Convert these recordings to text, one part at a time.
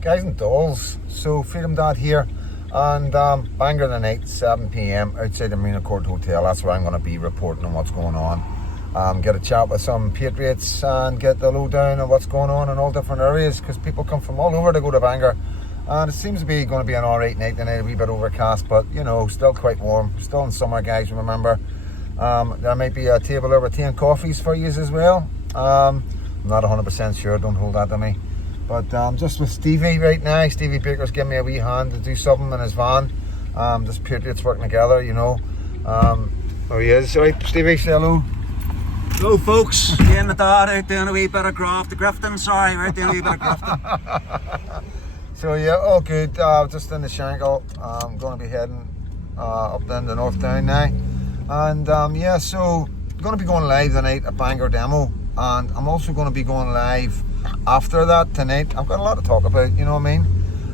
Guys and dolls, so Freedom Dad here, and Bangor tonight, 7 p.m. outside the Marina Court Hotel. That's where I'm going to be reporting on what's going on. Get a chat with some patriots and get the lowdown of what's going on in all different areas, because people come from all over to go to Bangor, and it seems to be going to be an alright night tonight, a wee bit overcast, but you know, still quite warm, still in summer, guys, remember. There might be a table over tea and coffees for you as well. I'm not 100% sure, don't hold that to me. But I'm just with Stevie right now. Stevie Baker's giving me a wee hand to do something in his van. Just patriots working together, you know. There he is. Right, Stevie, say hello. Hello folks, getting the dad out doing a wee bit of grafting, sorry, we're out doing a wee bit of grafting. So yeah, all good, just in the Shankill. I'm going to be heading up down the North Town now. And yeah, so I'm going to be going live tonight at Bangor Demo. And I'm also going to be going live after that tonight. I've got a lot to talk about, you know what I mean?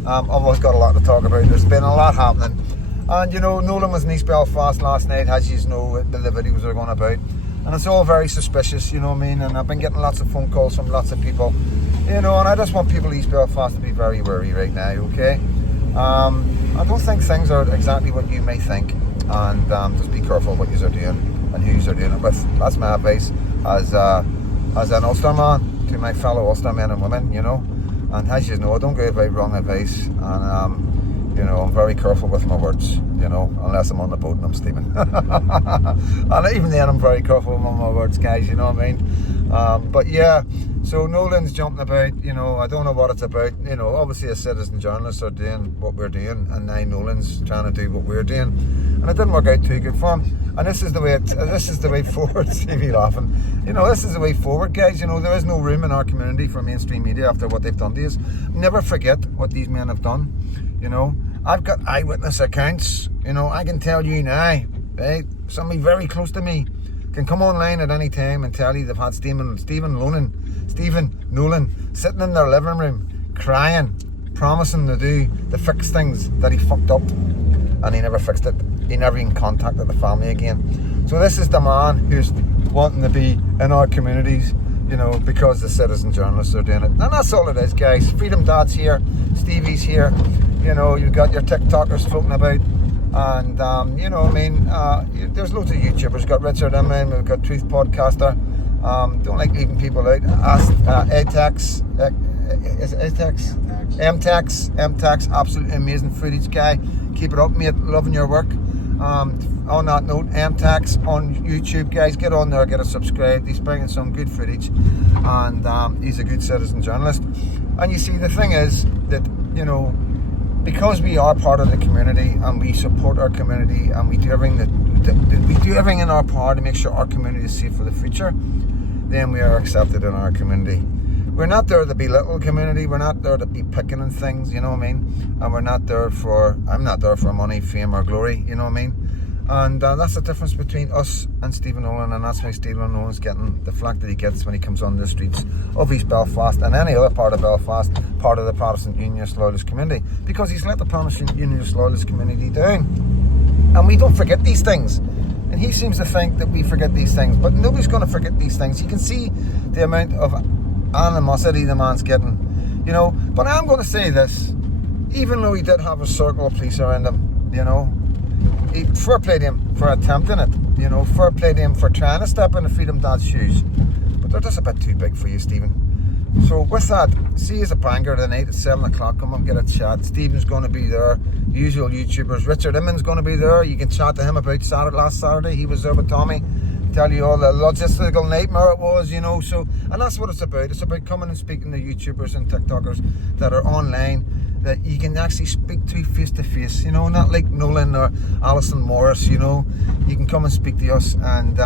I've always got a lot to talk about. There's been a lot happening. And you know, Nolan was in East Belfast last night, as you know, the videos are going about. And it's all very suspicious, you know what I mean? And I've been getting lots of phone calls from lots of people, you know, and I just want people in East Belfast to be very wary right now, okay? I don't think things are exactly what you may think. And just be careful what you are doing and who you are doing it with. That's my advice as an Ulster man to my fellow Ulster men and women, you know. And as you know, I don't give out wrong advice, and you know, I'm very careful with my words, you know, unless I'm on the boat and I'm steaming. And even then I'm very careful with my words, guys, you know what I mean? But yeah, so Nolan's jumping about, you know, I don't know what it's about, you know. Obviously as citizen journalists are doing what we're doing, and now Nolan's trying to do what we're doing, and it didn't work out too good for him. And this is the way forward. Stevie laughing. You know, this is the way forward, guys. You know, there is no room in our community for mainstream media after what they've done to us. Never forget what these men have done. You know, I've got eyewitness accounts. You know, I can tell you now, right? Somebody very close to me can come online at any time and tell you they've had Stephen Nolan sitting in their living room crying, promising to fix things that he fucked up, and he never fixed it. He never even contacted the family again. So this is the man who's wanting to be in our communities, you know, because the citizen journalists are doing it. And that's all it is, guys. Freedom Dad's here, Stevie's here, you know, you've got your TikTokers floating about, and you know, I mean, there's loads of YouTubers. We've got Richard Inman, we've got Truth Podcaster, don't like leaving people out. MTax, absolutely amazing footage, guy. Keep it up, mate, loving your work. On that note, MTax on YouTube, guys, get on there, get a subscribe. He's bringing some good footage, and he's a good citizen journalist. And you see, the thing is that, you know, because we are part of the community and we support our community and we do everything in our power to make sure our community is safe for the future, then we are accepted in our community. We're not there to belittle community. We're not there to be picking and things, you know what I mean? And I'm not there for money, fame or glory, you know what I mean? And that's the difference between us and Stephen Nolan, and that's why Stephen Nolan's getting the flack that he gets when he comes on the streets of East Belfast and any other part of Belfast, part of the Protestant Unionist Loyalist community, because he's let the Protestant Unionist Loyalist community down. And we don't forget these things. And he seems to think that we forget these things, but nobody's going to forget these things. You can see the amount of animosity the man's getting, you know. But I'm going to say this, even though he did have a circle of police around him, you know, fair play to him for attempting it, you know, fair play to him for trying to step into Freedom Dad's shoes, but they're just a bit too big for you, Stephen. So with that, see you at Bangor tonight at 7 o'clock. Come and get a chat. Stephen's going to be there, usual YouTubers. Richard Inman's going to be there. You can chat to him about last Saturday. He was there with Tommy, tell you all the logistical nightmare it was, you know. So, and that's what it's about. It's about coming and speaking to YouTubers and TikTokers that are online, that you can actually speak to face to face, you know, not like Nolan or Alison Morris, you know. You can come and speak to us and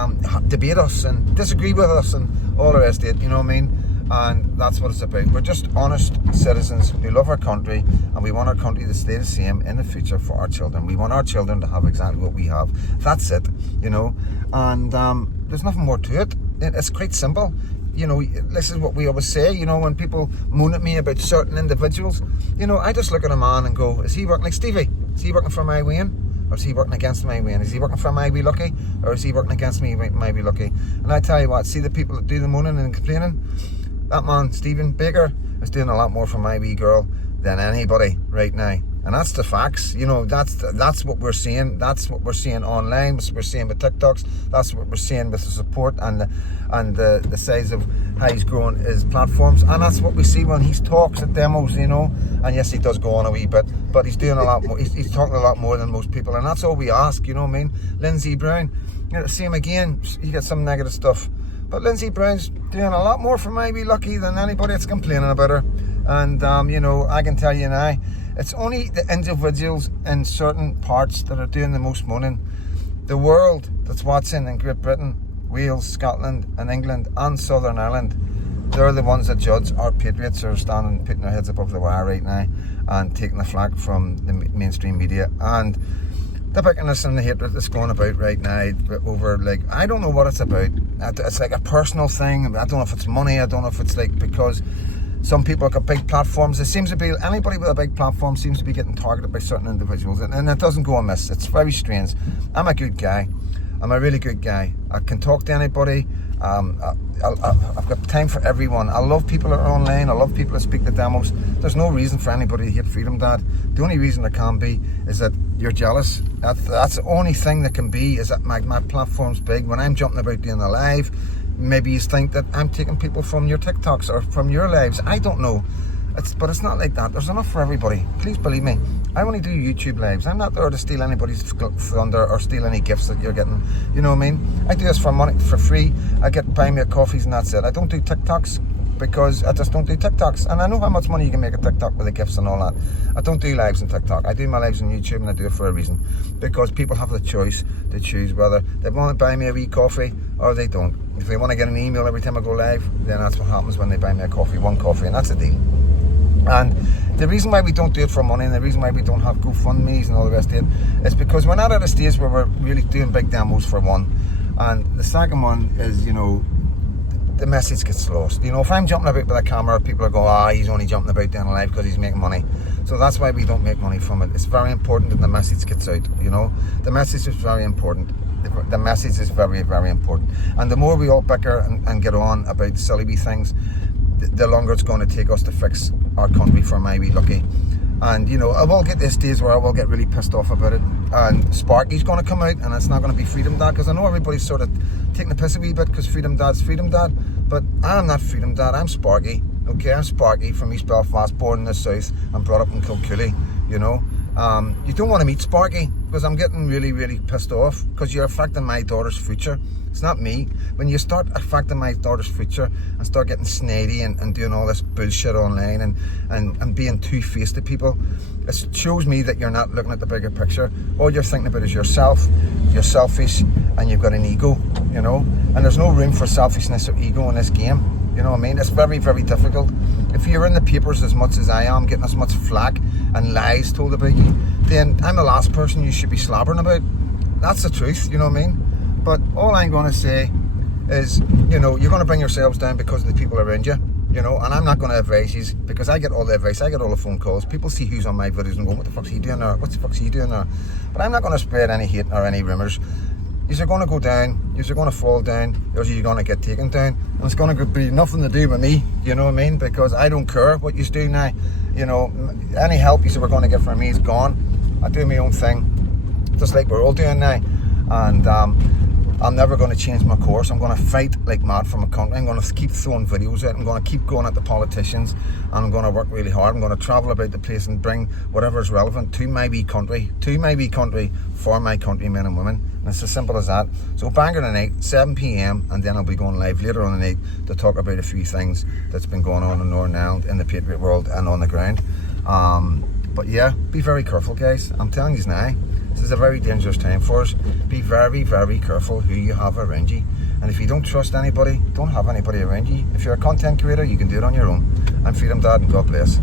debate us and disagree with us and all the rest of it, you know what I mean? And that's what it's about. We're just honest citizens who love our country, and we want our country to stay the same in the future for our children. We want our children to have exactly what we have. That's it, you know. And there's nothing more to it. It's quite simple. You know, this is what we always say, you know, when people moan at me about certain individuals, you know, I just look at a man and go, is he working like Stevie? Is he working for my win? Or is he working against my win? Is he working for my wee lucky? Or is he working against me, my wee lucky? And I tell you what, see the people that do the moaning and complaining? That man, Stephen Baker, is doing a lot more for my wee girl than anybody right now. And that's the facts, you know. That's what we're seeing. That's what we're seeing online. That's what we're seeing with TikToks. That's what we're seeing with the support and the size of how he's growing his platforms. And that's what we see when he talks at demos, you know. And yes, he does go on a wee bit, but he's doing a lot more. He's talking a lot more than most people, and that's all we ask, you know what I mean. Lindsey Brown, you know, see him again. You get some negative stuff, but Lindsey Brown's doing a lot more for my wee Lucky than anybody that's complaining about her. And you know, I can tell you now, it's only the individuals in certain parts that are doing the most money. The world that's watching in Great Britain, Wales, Scotland and England and Southern Ireland, they're the ones that judge. Our patriots are standing, putting their heads above the wire right now and taking the flak from the mainstream media. And the bitterness and the hatred that's going about right now over, like, I don't know what it's about. It's like a personal thing. I don't know if it's money. I don't know if it's like because some people have got big platforms. It seems to be anybody with a big platform seems to be getting targeted by certain individuals, and it doesn't go amiss. It's very strange. I'm a good guy. I'm a really good guy. I can talk to anybody. I've got time for everyone. I love people that are online. I love people that speak the demos. There's no reason for anybody to hate Freedom Dad. The only reason there can be is that you're jealous. That's the only thing that can be, is that my platform's big. When I'm jumping about doing a live, maybe you think that I'm taking people from your TikToks or from your lives. I don't know. But it's not like that. There's enough for everybody. Please believe me. I only do YouTube lives. I'm not there to steal anybody's thunder or steal any gifts that you're getting. You know what I mean? I do this for money, for free. I get buy me a coffees and that's it. I don't do TikToks because I just don't do TikToks. And I know how much money you can make a TikTok with the gifts and all that. I don't do lives on TikTok. I do my lives on YouTube, and I do it for a reason. Because people have the choice to choose whether they want to buy me a wee coffee or they don't. If they want to get an email every time I go live, then that's what happens when they buy me a coffee, one coffee, and that's the deal. And the reason why we don't do it for money, and the reason why we don't have GoFundMes and all the rest of it, is because we're not at a stage where we're really doing big demos, for one. And the second one is, you know, the message gets lost. You know, if I'm jumping about with a camera, people are going, he's only jumping about down a live because he's making money. So that's why we don't make money from it. It's very important that the message gets out, you know. The message is very important. The message is very, very important. And the more we all bicker and get on about silly wee things, the longer it's going to take us to fix our country for my wee Lucky. And you know, I will get this stage where I will get really pissed off about it, and Sparky's going to come out, and it's not going to be Freedom Dad, because I know everybody's sort of taking the piss a wee bit because Freedom Dad's Freedom Dad, but I'm not Freedom Dad. I'm Sparky. Okay, I'm Sparky from East Belfast, born in the south and brought up in Kilcooley. You know, you don't want to meet Sparky, because I'm getting really, really pissed off, because you're affecting my daughter's future. It's not me. When you start affecting my daughter's future and start getting snidey and doing all this bullshit online and being two-faced to people, it shows me that you're not looking at the bigger picture. All you're thinking about is yourself, you're selfish, and you've got an ego, you know? And there's no room for selfishness or ego in this game, you know what I mean? It's very, very difficult. If you're in the papers as much as I am, getting as much flack and lies told about you, then I'm the last person you should be slobbering about. That's the truth, you know what I mean? But all I'm going to say is, you know, you're going to bring yourselves down because of the people around you, you know, and I'm not going to advise you, because I get all the advice, I get all the phone calls. People see who's on my videos and go, what the fuck's he doing there? What the fuck's he doing there? But I'm not going to spread any hate or any rumours. You're going to go down, you're going to fall down, or you're going to get taken down, and it's going to be nothing to do with me, you know what I mean? Because I don't care what you do now. You know, any help you were going to get from me is gone. I do my own thing, just like we're all doing now. And I'm never going to change my course. I'm going to fight like mad for my country. I'm going to keep throwing videos out. I'm going to keep going at the politicians, and I'm going to work really hard. I'm going to travel about the place and bring whatever is relevant to my wee country, for my countrymen and women. And it's as simple as that. So banger tonight, 7 p.m, and then I'll be going live later on the night to talk about a few things that's been going on in Northern Ireland, in the patriot world and on the ground. But yeah, be very careful, guys. I'm telling you now, this is a very dangerous time for us. Be very, very careful who you have around you. And if you don't trust anybody, don't have anybody around you. If you're a content creator, you can do it on your own. I'm Freedom Dad, and God bless.